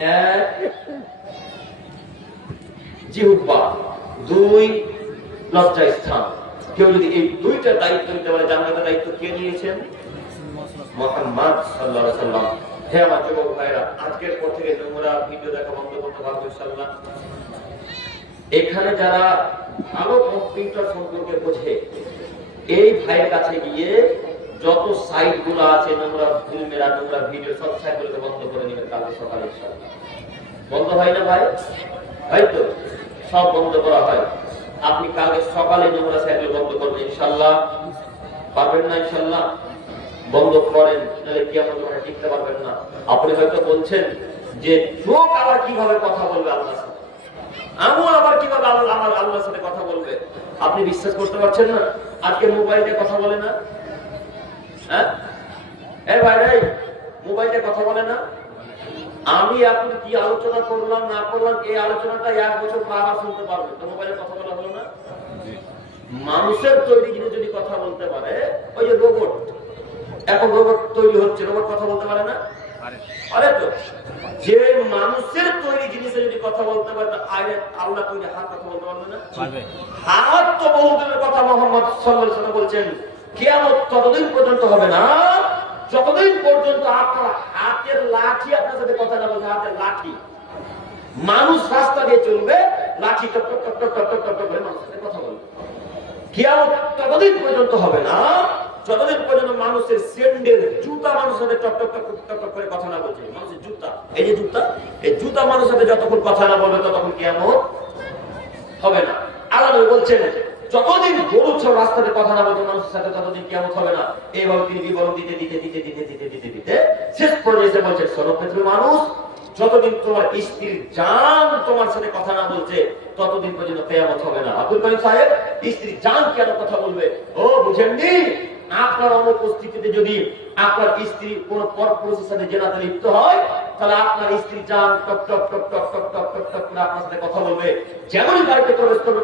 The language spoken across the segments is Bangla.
এক জিহ্বা, দুই লজ্জা স্থান। কেউ যদি এই দুইটা দায়িত্ব নিতে পারে, জান্নাতের দায়িত্ব কে নিয়েছেন? মুহাম্মদ সাল্লাল্লাহু আলাইহি ওয়াসাল্লাম। হে আমার যুবক ভাইরা, আজকের পর থেকে নোংরা ভিডিও দেখা বন্ধ করতে পারবো ইনশাআল্লাহ। এখানে যারা ভালো কম্পিউটার সম্পর্কে বোঝে, এই ভাইয়ের কাছে গিয়ে যত সাইট গুলো আছে নোংরা ফিল্মের আর নোংরা ভিডিও, সব সাইট গুলোকে বন্ধ করে নেবেন কালকে সকালে ইনশাআল্লাহ। বন্ধ হয় না ভাই? হয়তো সব বন্ধ করা হয়। আপনি কালকে সকালে নোংরা সাইট গুলো বন্ধ করবেন ইনশাআল্লাহ। পারবেন না ইনশাআল্লাহ? বন্ধ করেন, নাহলে কিয়ামত মাঠে টিকতে পারবেন না। আপনি হয়তো বলছেন যে চোখ আবার কিভাবে কথা বলবে আল্লাহর সাথে, আঙুল আবার কিভাবে আল্লাহর সাথে কথা বলবে। আপনি বিশ্বাস করতে পারছেন না? আজকে মোবাইলে কথা বলে না? হ্যাঁ ভাই, মোবাইলে কথা বলে না? আমি এখন কি আলোচনা করলাম না করলাম, এই আলোচনাটা 1 বছর পর আবার শুনতে পারবেন। তো মোবাইলে কথা বলা হলো না? মানুষের তৈরি জিনিস যদি কথা বলতে পারে, ওই যে রোবট, এখন রোবট তৈরি হচ্ছে, রোবট কথা বলতে পারে না? আরে তো যে মানুষের তৈরি জিনিসে যদি কথা বলতে পারে, আল্লাহ তৈরি হাত কথা বলতে পারবে না? হাত তো বহুদিনের কথা মুহাম্মদ সাল্লাল্লাহু আলাইহি ওয়াসাল্লাম বলছেন, কিয়ামত ততদিন পর্যন্ত হবে না যতদিন পর্যন্ত আপনার হাতের লাঠি আপনার সাথে কথা না বলছে। হাতের লাঠি, মানুষ রাস্তা দিয়ে চলবে, লাঠি টক টক টক টক টক টক করে মানুষের সাথে কথা বলবে। কিয়ামত ততদিন পর্যন্ত হবে না যতদিন পর্যন্ত মানুষের স্যান্ডেল, জুতা মানুষের সাথে টক টক টক টক টক করে কথা না বলছে। মানুষের জুতা, এই যে জুতা, এই জুতা মানুষের সাথে যতক্ষণ কথা না বলবে ততক্ষণ কিয়ামত হবে না। আল্লাহ বলছেন যতদিন গরু ছাড়া রাস্তাতে কথা না বলবে মানুষের সাথে, ততদিন কিয়ামত হবে না। এইভাবে তিনি বিবরণ দিতে দিতে দিতে দিতে দিতে দিতে দিতে শেষ পর্যায়ে বলছেন, সর্বক্ষেত্রে মানুষ, যতদিন তোমার স্ত্রীর জান তোমার সাথে কথা না বলছে ততদিন পর্যন্ত কিয়ামত হবে না। আব্দুল কারিম সাহেব, স্ত্রীর জান কেন কথা বলবে? ও বুঝেননি? আপনার অনুপস্থিতিতে যদি আপনার স্ত্রী কোন পরপুরুষের সাথে জেনাতে লিপ্ত হয়, তাহলে আপনার স্ত্রী জান টক টক টক টক টক টক টক টক করে আপনার সাথে কথা বলবে। যেমনই বাড়িতে প্রবেশ করবে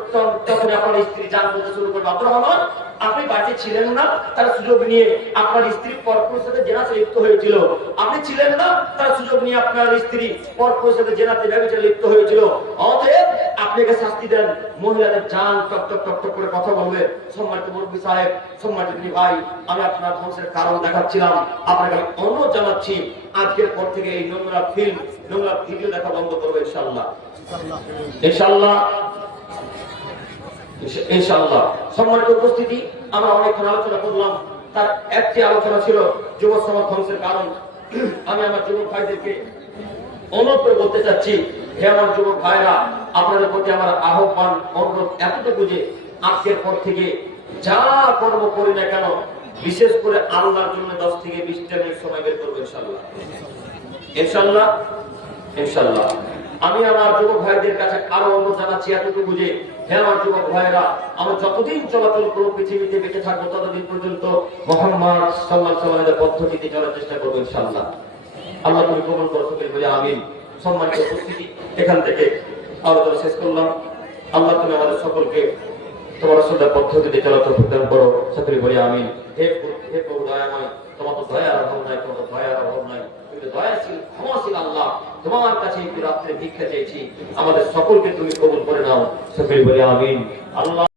তখন আপনার স্ত্রী জান বলতে শুরু করবে, আব্দুর রহমান আপনি বাড়িতে ছিলেন না, তার সুযোগ নিয়ে আপনার স্ত্রী পরপুরুষের সাথে জেনাতে লিপ্ত হয়েছিল। আপনি ছিলেন না, তার সুযোগ নিয়ে আপনার স্ত্রী পরপুরুষের সাথে জেনাতে ব্যভিচারে লিপ্ত হয়েছিল। অতএব আপনাকে শাস্তি দেন, মহিলাদের জান টক টক টক টক করে কথা বলবে। সম্মানিত মুরব্বী সাহেব, সম্মানিত ভাই, আমি আপনার ধ্বংসের কারণ দেখাচ্ছিলাম, আপনাকে আমি অনুরোধ জানাচ্ছি আজকের পর থেকে এই নোংরা ফিল্ম, নোংরা ভিডিও দেখা বন্ধ করবো ইনশাআল্লাহ। ইনশাআল্লাহ, ইনশাআল্লাহ। সম্মানিত উপস্থিতি, আমরা অনেকক্ষণ আলোচনা করলাম, তার একটি আলোচনা ছিল যুব সমাজ ধ্বংসের কারণ। আমি আমার যুবক ভাইদেরকে অনুরোধ করে বলতে চাচ্ছি, হে আমার যুবক ভাইরা, আপনাদের প্রতি আমার আহ্বান, অনুরোধ এতটুকু যে আজকের পর থেকে যা কর্ম করি না কেন, বিশেষ করে আল্লাহর জন্য 10 থেকে 20টা মিনিট সময় বের করবো ইনশাআল্লাহ। ইনশাআল্লাহ, ইনশাআল্লাহ। আমি আমার যুবক ভাইদের কাছে আরো অনুরোধ জানাচ্ছি এতটুকু যে, হে আমার যুবক ভাইরা, আমরা যতদিন চলাচল করবো, পৃথিবীতে বেঁচে থাকবো, ততদিন পর্যন্ত মুহাম্মদ সাল্লাল্লাহু আলাইহি ওয়াসাল্লামের পদ্ধতিতে চলার চেষ্টা করবো ইনশাআল্লাহ। আল্লাহ তুমি কবুল করো, সকলে বলি আমিন। সম্মানিত উপস্থিতি, এখান থেকে আলোচনা শেষ করলাম। আল্লাহ তুমি আমাদের সকলকে তোমার রাসূলের পদ্ধতিতে চলার তৌফিক দান করো, সকলে বলি আমিন। হে প্রভু দয়াময়, তোমার তো দয়ার অভাব নাই, তোমার তো দয়ার অভাব নাই, তুমি দয়াশীল, ক্ষমাশীল আল্লাহ। তোমার কাছে একটি রাত্রে ভিক্ষা চেয়েছি, আমাদের সকলকে তুমি কবুল করে নাও, সকলে বলি আমিন। আল্লাহ।